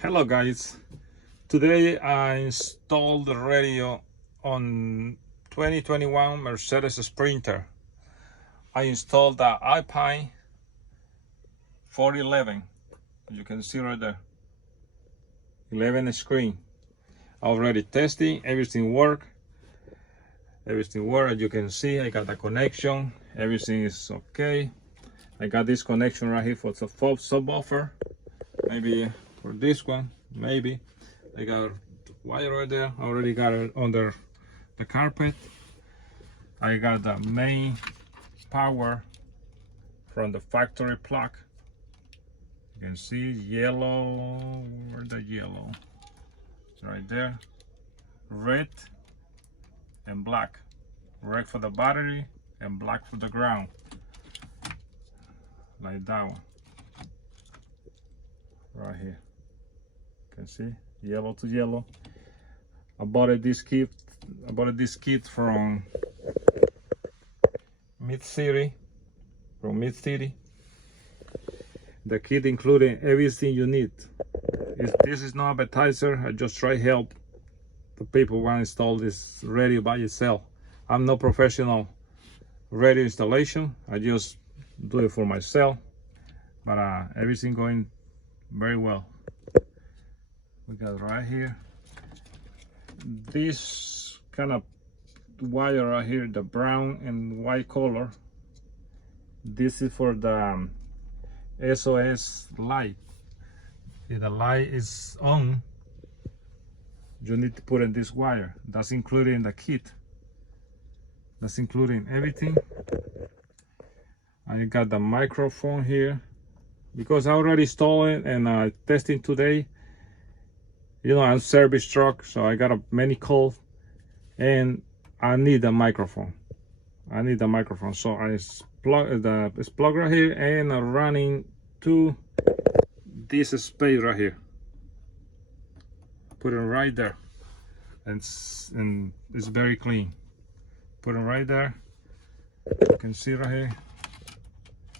Hello guys, today I installed the radio on 2021 Mercedes Sprinter. I installed the Alpine 411, as you can see right there, 11 screen. Already testing, everything work. As you can see. I got the connection, everything is okay. I got this connection right here for the subwoofer, maybe for this one, maybe. I got wire right there. I already got it under the carpet. I got the main power from the factory plug. You can see yellow. Where's the yellow? It's right there. Red and black. Red for the battery and black for the ground. Like that one. Right here. You can see yellow to yellow. I bought this kit from Mid-City. The kit including everything you need. This is no appetizer. I just try help the people want to install this radio by yourself. I'm no professional radio installation. I just do it for myself. But everything going very well. We got right here this kind of wire right here, the brown and white color. This is for the SOS light. If the light is on, you need to put in this wire. That's including the kit. That's including everything. I got the microphone here because I already installed it and testing today. You know, I'm service truck, so I got many calls and I need a microphone. So I plug right here and I'm running to this space right here. Put it right there, and it's very clean. Put it right there. You can see right here.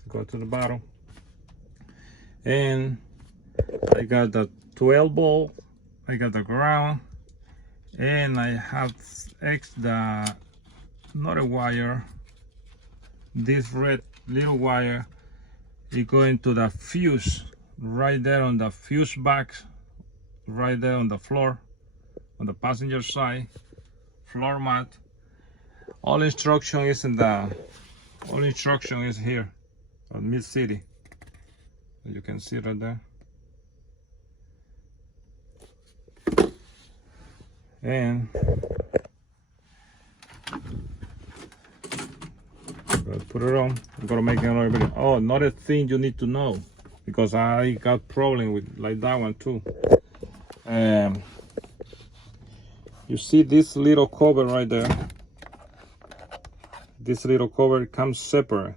Go to the bottom, and I got the 12 volt. I got the ground, and I have the another wire. This red little wire is going to the fuse right there on the fuse box, right there on the floor, on the passenger side, floor mat. All instruction is here at Mid-City. You can see right there. And put it on. I'm gonna make another video. Oh, another thing you need to know, because I got problem with like that one too. You see this little cover right there. This little cover comes separate.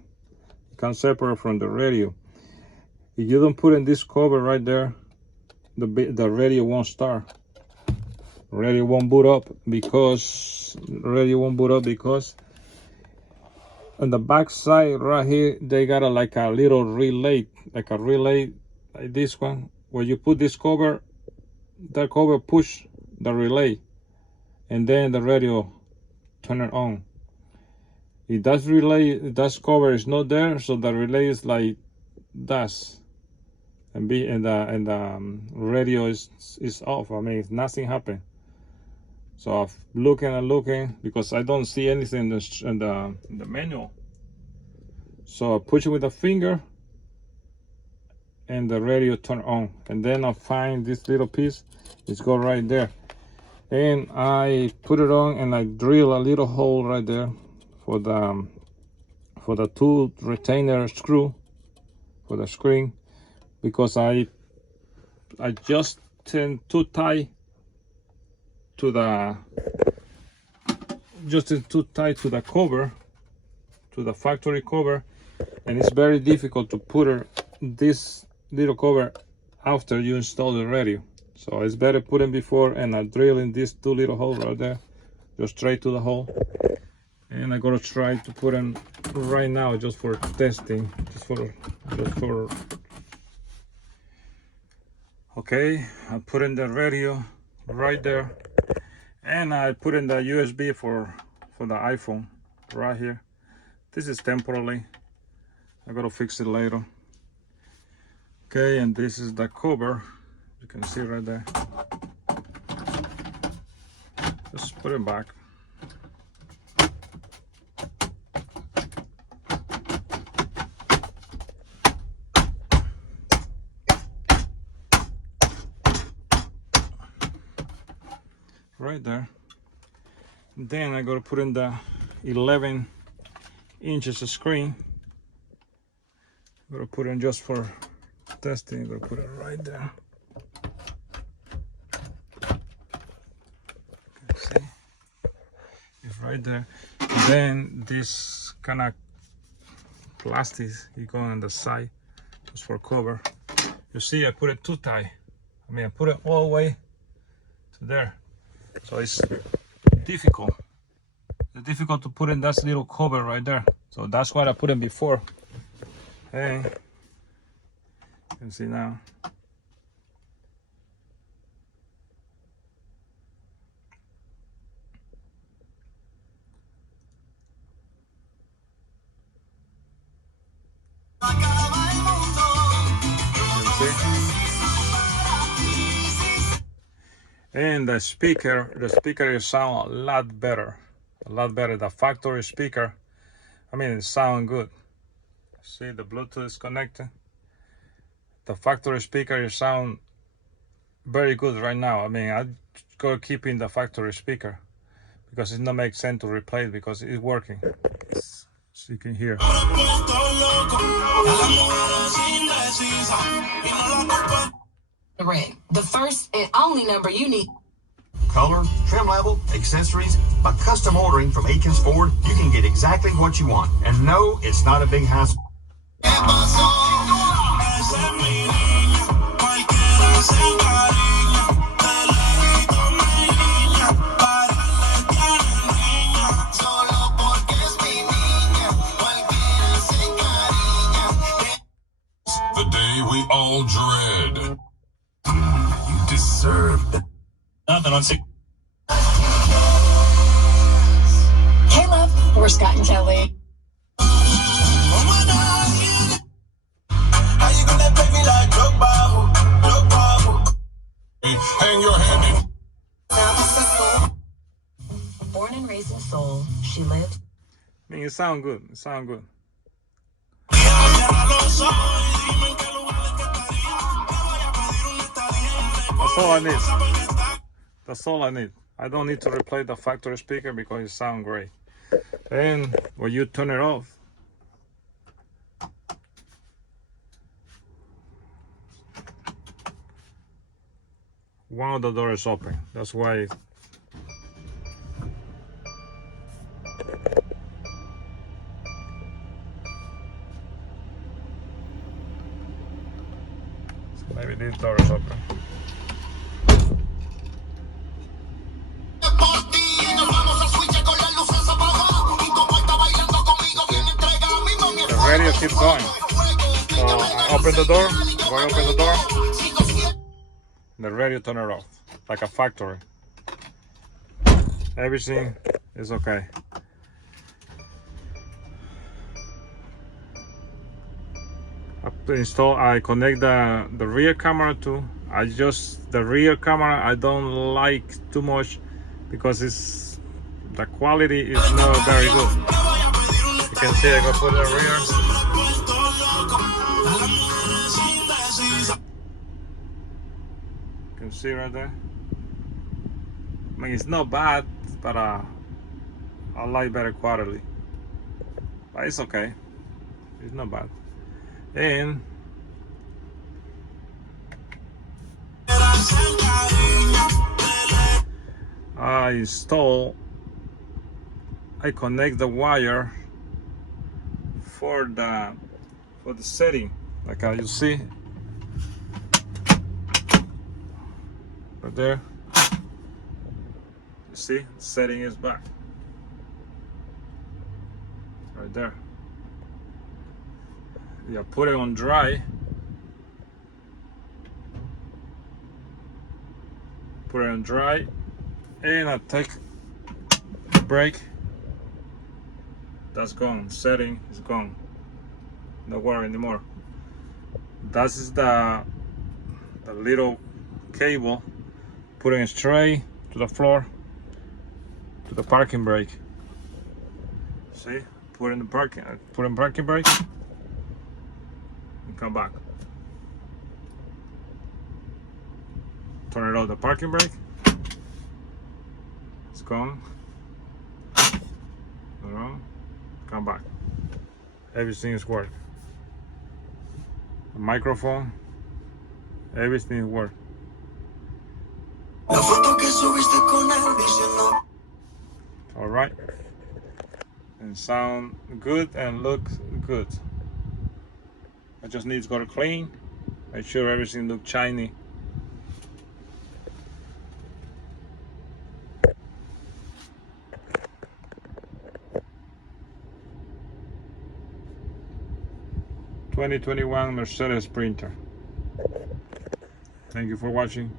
It comes separate from the radio. If you don't put in this cover right there, the radio won't start. Radio won't boot up because on the back side right here they got like a little relay, like this one. When you put this cover, that cover push the relay, and then the radio turn it on. If that cover is not there, so the relay is like that, and the radio is off. I mean, nothing happened. So I'm looking because I don't see anything in the manual. So I push it with a finger and the radio turn on, and then I find this little piece. It's go right there, and I put it on and I drill a little hole right there for the two retainer screw for the screen, because I just tend too tight to the cover, to the factory cover, and it's very difficult to put this little cover after you install the radio. So it's better put in before, and I drill in these two little holes right there, just straight to the hole. And I'm gonna try to put in right now just for testing, just for Okay, I put in the radio right there, and I put in the USB for the iPhone right here. This is temporarily. I gotta fix it later. Okay, and this is the cover. You can see right there. Just put it back. Right there. Then I gotta put in the 11 inches of screen. I'm gonna put in just for testing. I'm gonna put it right there. See, it's right there. Then this kind of plastic is going on the side, just for cover. You see, I put it too tight. I mean, I put it all the way to there, so it's difficult. It's difficult to put in that little cover right there. So that's what I put in before. Hey, you can see now. And the speaker is sound a lot better. The factory speaker, I mean, it sound good. See, the Bluetooth is connected. The factory speaker is sound very good right now. I mean, I go keeping the factory speaker because it not make sense to replace because it's working. So you can hear. The first and only number you need. Color, trim level, accessories. By custom ordering from Akins Ford, you can get exactly what you want. And no, it's not a big hassle. The day we all dread. You deserve that. Nothing on 6. Caleb, we're Scott and Kelly. How you gonna pay me like hang your head in. Born and raised in Seoul, she lived. I mean, it sound good. It sound good. That's all I need. That's all I need. I don't need to replace the factory speaker because it sounds great. And when you turn it off, one of the doors is open. That's why. So maybe this door is open. The radio keeps going. So I open the door, I open the door, the radio turn it off, like a factory. Everything is okay. I connect the rear camera too. The rear camera I don't like too much because the quality is not very good. You can see I go put the rear. You can see right there. I mean, it's not bad, but I like better quality. But it's okay. It's not bad. And I connect the wire for the setting, like you see right there. You see, the setting is back right there. You put it on dry. put it on dry, and I take brake. That's gone. Setting is gone. No water anymore. That is the little cable. Put it straight to the floor, to the parking brake. See? Put in parking brake, and come back. Turn it off the parking brake. It's gone. Come back. Everything is working. The microphone, everything is working. All right, and sound good and look good. I just need to go to clean, make sure everything looks shiny. '21 Mercedes Sprinter. Thank you for watching.